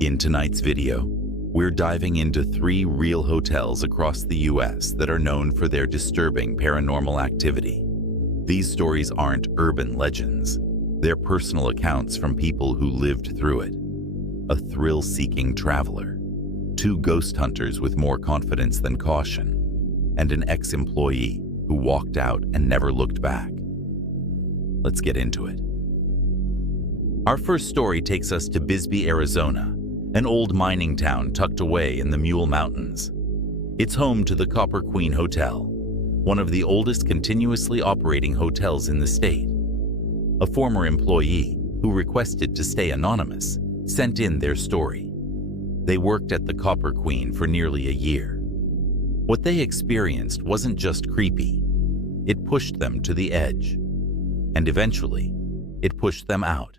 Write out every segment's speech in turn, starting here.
In tonight's video, we're diving into 3 real hotels across the US that are known for their disturbing paranormal activity. These stories aren't urban legends. They're personal accounts from people who lived through it. A thrill-seeking traveler, 2 ghost hunters with more confidence than caution, and an ex-employee who walked out and never looked back. Let's get into it. Our first story takes us to Bisbee, Arizona, an old mining town tucked away in the Mule Mountains. It's home to the Copper Queen Hotel, one of the oldest continuously operating hotels in the state. A former employee, who requested to stay anonymous, sent in their story. They worked at the Copper Queen for nearly a year. What they experienced wasn't just creepy. It pushed them to the edge. And eventually, it pushed them out.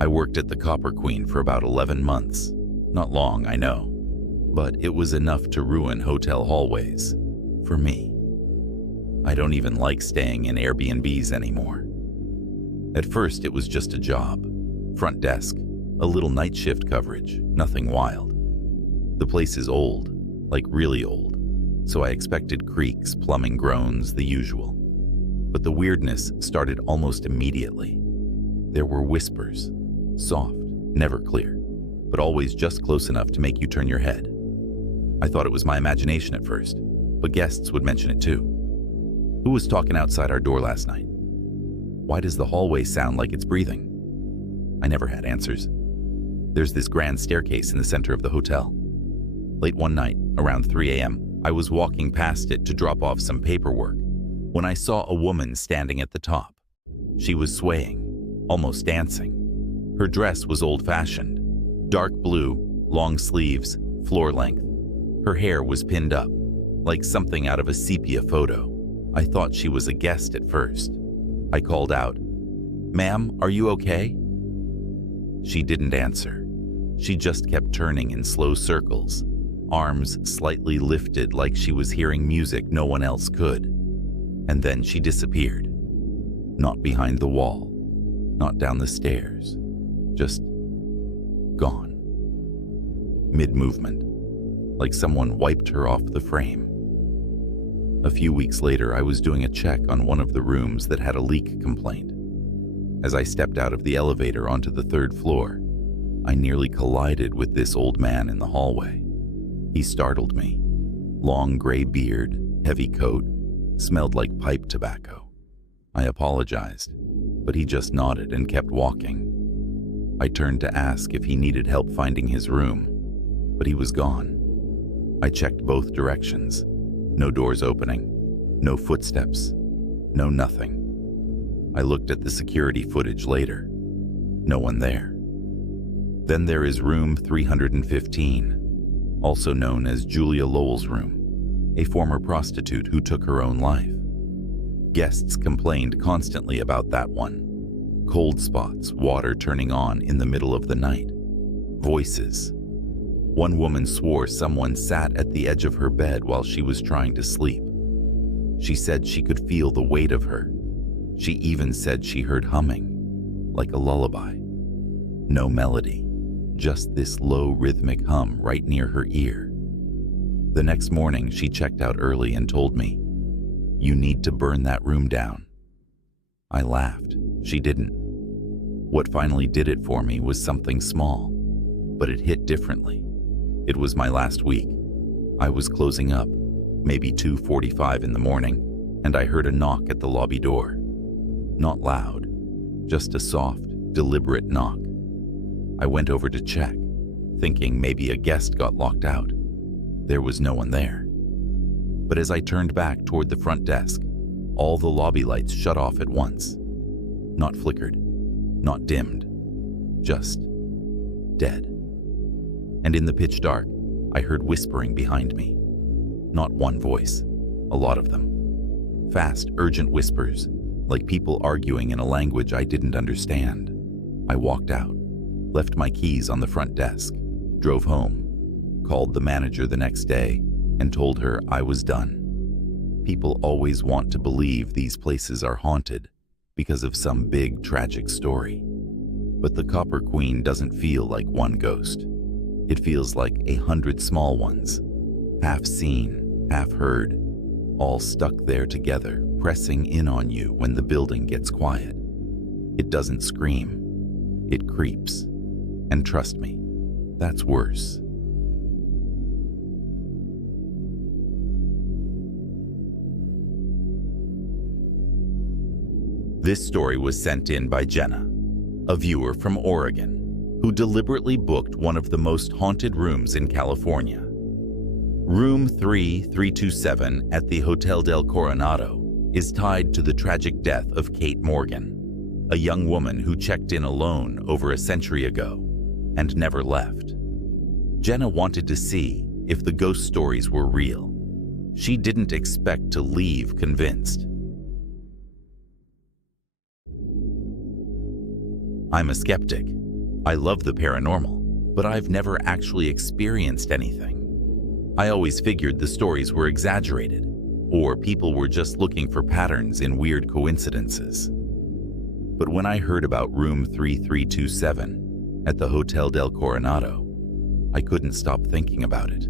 I worked at the Copper Queen for about 11 months. Not long, I know, but it was enough to ruin hotel hallways for me. I don't even like staying in Airbnbs anymore. At first, it was just a job. Front desk, a little night shift coverage, nothing wild. The place is old, like really old, so I expected creaks, plumbing groans, the usual. But the weirdness started almost immediately. There were whispers. Soft, never clear, but always just close enough to make you turn your head. I thought it was my imagination at first, but guests would mention it too. Who was talking outside our door last night? Why does the hallway sound like it's breathing? I never had answers. There's this grand staircase in the center of the hotel. Late one night, around 3 a.m., I was walking past it to drop off some paperwork when I saw a woman standing at the top. She was swaying, almost dancing. Her dress was old-fashioned, dark blue, long sleeves, floor length. Her hair was pinned up, like something out of a sepia photo. I thought she was a guest at first. I called out, "Ma'am, are you okay?" She didn't answer. She just kept turning in slow circles, arms slightly lifted like she was hearing music no one else could. And then she disappeared. Not behind the wall, not down the stairs. Just gone. Mid-movement, like someone wiped her off the frame. A few weeks later, I was doing a check on one of the rooms that had a leak complaint. As I stepped out of the elevator onto the 3rd floor, I nearly collided with this old man in the hallway. He startled me. Long gray beard, heavy coat, smelled like pipe tobacco. I apologized, but he just nodded and kept walking. I turned to ask if he needed help finding his room, but he was gone. I checked both directions. No doors opening, no footsteps, no nothing. I looked at the security footage later. No one there. Then there is room 315, also known as Julia Lowell's room, a former prostitute who took her own life. Guests complained constantly about that one. Cold spots, water turning on in the middle of the night. Voices. One woman swore someone sat at the edge of her bed while she was trying to sleep. She said she could feel the weight of her. She even said she heard humming, like a lullaby. No melody, just this low rhythmic hum right near her ear. The next morning, she checked out early and told me, "You need to burn that room down." I laughed. She didn't. What finally did it for me was something small, but it hit differently. It was my last week. I was closing up, maybe 2:45 in the morning, and I heard a knock at the lobby door. Not loud, just a soft, deliberate knock. I went over to check, thinking maybe a guest got locked out. There was no one there. But as I turned back toward the front desk, all the lobby lights shut off at once. Not flickered, not dimmed, just dead. And in the pitch dark, I heard whispering behind me. Not one voice, a lot of them. Fast, urgent whispers, like people arguing in a language I didn't understand. I walked out, left my keys on the front desk, drove home, called the manager the next day, and told her I was done. People always want to believe these places are haunted because of some big tragic story. But the Copper Queen doesn't feel like one ghost. It feels like 100 small ones, half seen, half heard, all stuck there together, pressing in on you when the building gets quiet. It doesn't scream. It creeps. And trust me, that's worse. This story was sent in by Jenna, a viewer from Oregon, who deliberately booked one of the most haunted rooms in California. Room 3327 at the Hotel del Coronado is tied to the tragic death of Kate Morgan, a young woman who checked in alone over a century ago and never left. Jenna wanted to see if the ghost stories were real. She didn't expect to leave convinced. I'm a skeptic. I love the paranormal, but I've never actually experienced anything. I always figured the stories were exaggerated, or people were just looking for patterns in weird coincidences. But when I heard about room 3327 at the Hotel del Coronado, I couldn't stop thinking about it.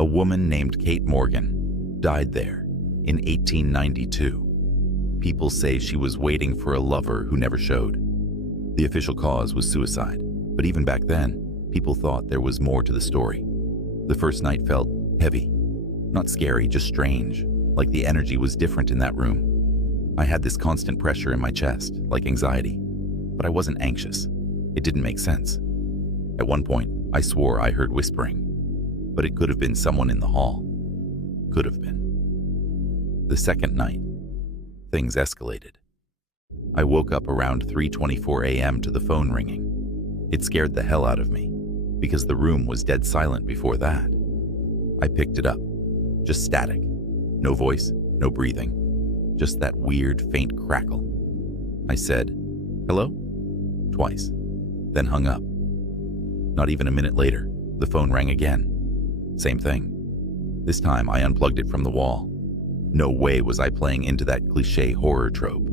A woman named Kate Morgan died there in 1892. People say she was waiting for a lover who never showed. The official cause was suicide, but even back then, people thought there was more to the story. The first night felt heavy, not scary, just strange, like the energy was different in that room. I had this constant pressure in my chest, like anxiety, but I wasn't anxious. It didn't make sense. At one point, I swore I heard whispering, but it could have been someone in the hall. Could have been. The second night, things escalated. I woke up around 3:24 a.m. to the phone ringing. It scared the hell out of me, because the room was dead silent before that. I picked it up. Just static. No voice, no breathing. Just that weird, faint crackle. I said, "Hello?" twice, then hung up. Not even a minute later, the phone rang again. Same thing. This time I unplugged it from the wall. No way was I playing into that cliché horror trope.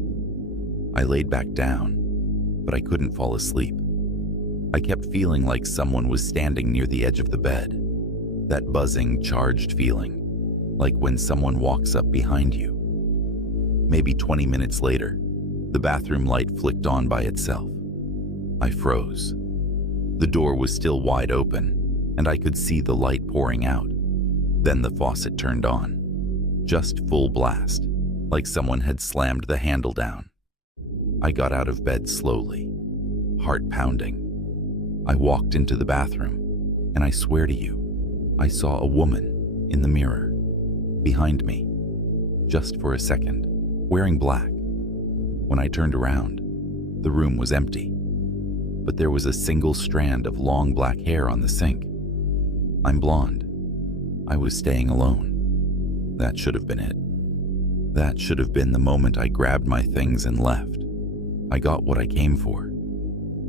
I laid back down, but I couldn't fall asleep. I kept feeling like someone was standing near the edge of the bed. That buzzing, charged feeling, like when someone walks up behind you. Maybe 20 minutes later, the bathroom light flicked on by itself. I froze. The door was still wide open, and I could see the light pouring out. Then the faucet turned on. Just full blast, like someone had slammed the handle down. I got out of bed slowly, heart pounding. I walked into the bathroom, and I swear to you, I saw a woman in the mirror, behind me, just for a second, wearing black. When I turned around, the room was empty, but there was a single strand of long black hair on the sink. I'm blonde. I was staying alone. That should have been it. That should have been the moment I grabbed my things and left. I got what I came for,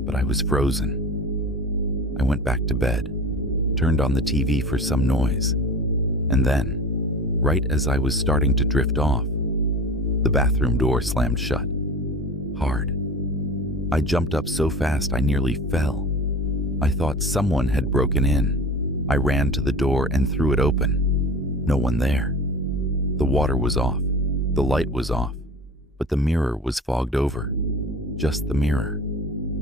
but I was frozen. I went back to bed, turned on the TV for some noise, and then, right as I was starting to drift off, the bathroom door slammed shut. Hard. I jumped up so fast I nearly fell. I thought someone had broken in. I ran to the door and threw it open. No one there. The water was off. The light was off. But the mirror was fogged over. Just the mirror.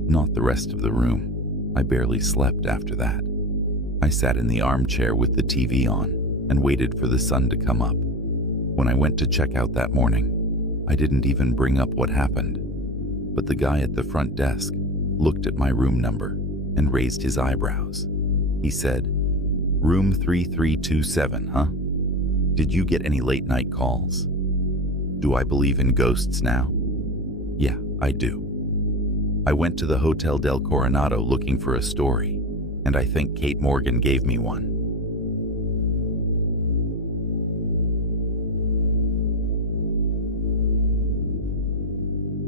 Not the rest of the room. I barely slept after that. I sat in the armchair with the TV on and waited for the sun to come up. When I went to check out that morning, I didn't even bring up what happened. But the guy at the front desk looked at my room number and raised his eyebrows. He said, "Room 3327, huh? Did you get any late night calls?" Do I believe in ghosts now? Yeah, I do. I went to the Hotel del Coronado looking for a story, and I think Kate Morgan gave me one.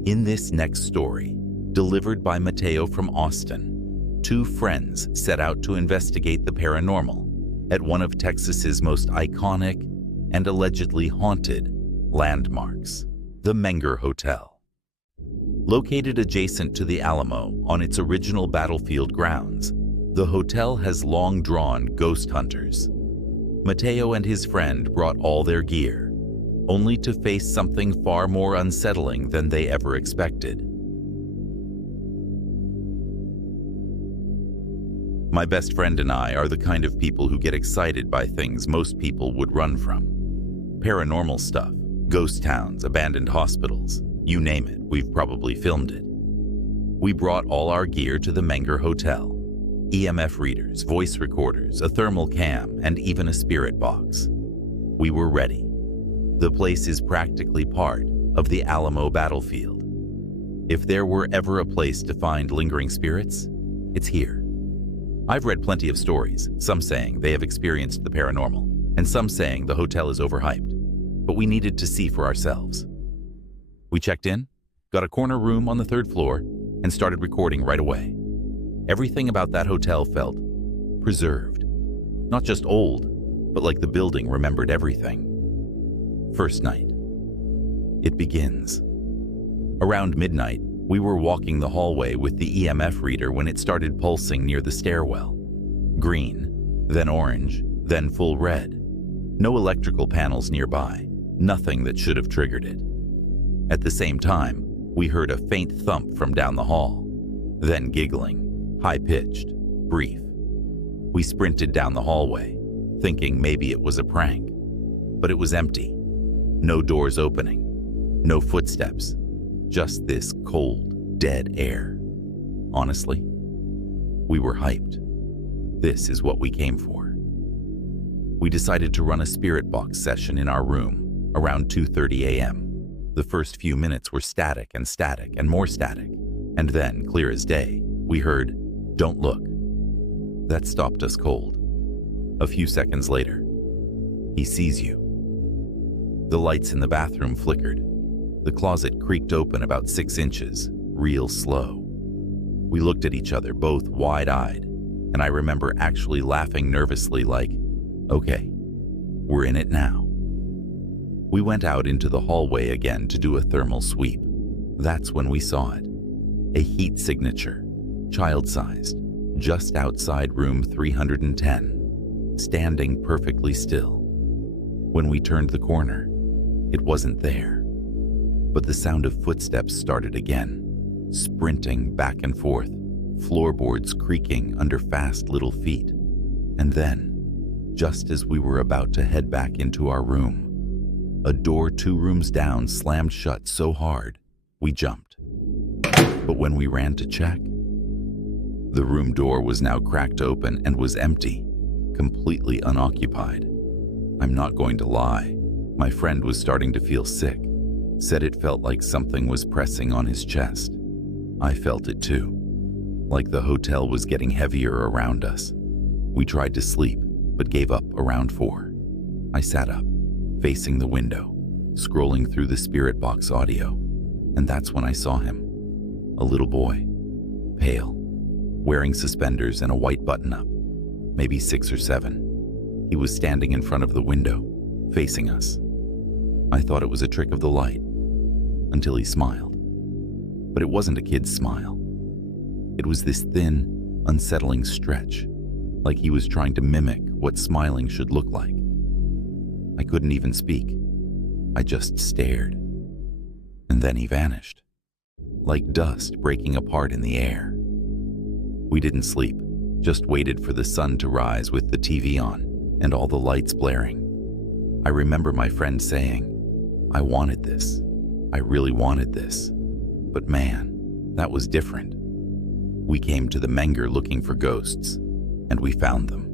In this next story, delivered by Mateo from Austin, two friends set out to investigate the paranormal at one of Texas's most iconic and allegedly haunted landmarks, the Menger Hotel. Located adjacent to the Alamo on its original battlefield grounds, the hotel has long drawn ghost hunters. Mateo and his friend brought all their gear, only to face something far more unsettling than they ever expected. My best friend and I are the kind of people who get excited by things most people would run from. Paranormal stuff, ghost towns, abandoned hospitals, you name it, we've probably filmed it. We brought all our gear to the Menger Hotel. EMF readers, voice recorders, a thermal cam, and even a spirit box. We were ready. The place is practically part of the Alamo battlefield. If there were ever a place to find lingering spirits, it's here. I've read plenty of stories, some saying they have experienced the paranormal, and some saying the hotel is overhyped, but we needed to see for ourselves. We checked in, got a corner room on the 3rd floor, and started recording right away. Everything about that hotel felt preserved. Not just old, but like the building remembered everything. First night. It begins. Around midnight, we were walking the hallway with the EMF reader when it started pulsing near the stairwell. Green, then orange, then full red. No electrical panels nearby, nothing that should have triggered it. At the same time, we heard a faint thump from down the hall, then giggling. High-pitched, brief. We sprinted down the hallway, thinking maybe it was a prank. But it was empty. No doors opening. No footsteps. Just this cold, dead air. Honestly, we were hyped. This is what we came for. We decided to run a spirit box session in our room around 2:30 a.m. The first few minutes were static and more static. And then, clear as day, we heard, "Don't look." That stopped us cold. A few seconds later, he sees you. The lights in the bathroom flickered. The closet creaked open about 6 inches, real slow. We looked at each other, both wide-eyed, and I remember actually laughing nervously like, okay, we're in it now. We went out into the hallway again to do a thermal sweep. That's when we saw it. A heat signature. Child-sized, just outside room 310, standing perfectly still. When we turned the corner, it wasn't there. But the sound of footsteps started again, sprinting back and forth, floorboards creaking under fast little feet. And then, just as we were about to head back into our room, a door 2 rooms down slammed shut so hard, we jumped. But when we ran to check, the room door was now cracked open and was empty, completely unoccupied. I'm not going to lie, my friend was starting to feel sick, said it felt like something was pressing on his chest. I felt it too, like the hotel was getting heavier around us. We tried to sleep, but gave up around 4. I sat up, facing the window, scrolling through the spirit box audio, and that's when I saw him. A little boy, pale, wearing suspenders and a white button-up, maybe 6 or 7. He was standing in front of the window, facing us. I thought it was a trick of the light, until he smiled. But it wasn't a kid's smile. It was this thin, unsettling stretch, like he was trying to mimic what smiling should look like. I couldn't even speak. I just stared. And then he vanished, like dust breaking apart in the air. We didn't sleep, just waited for the sun to rise with the TV on and all the lights blaring. I remember my friend saying, I wanted this. I really wanted this. But man, that was different. We came to the Menger looking for ghosts, and we found them.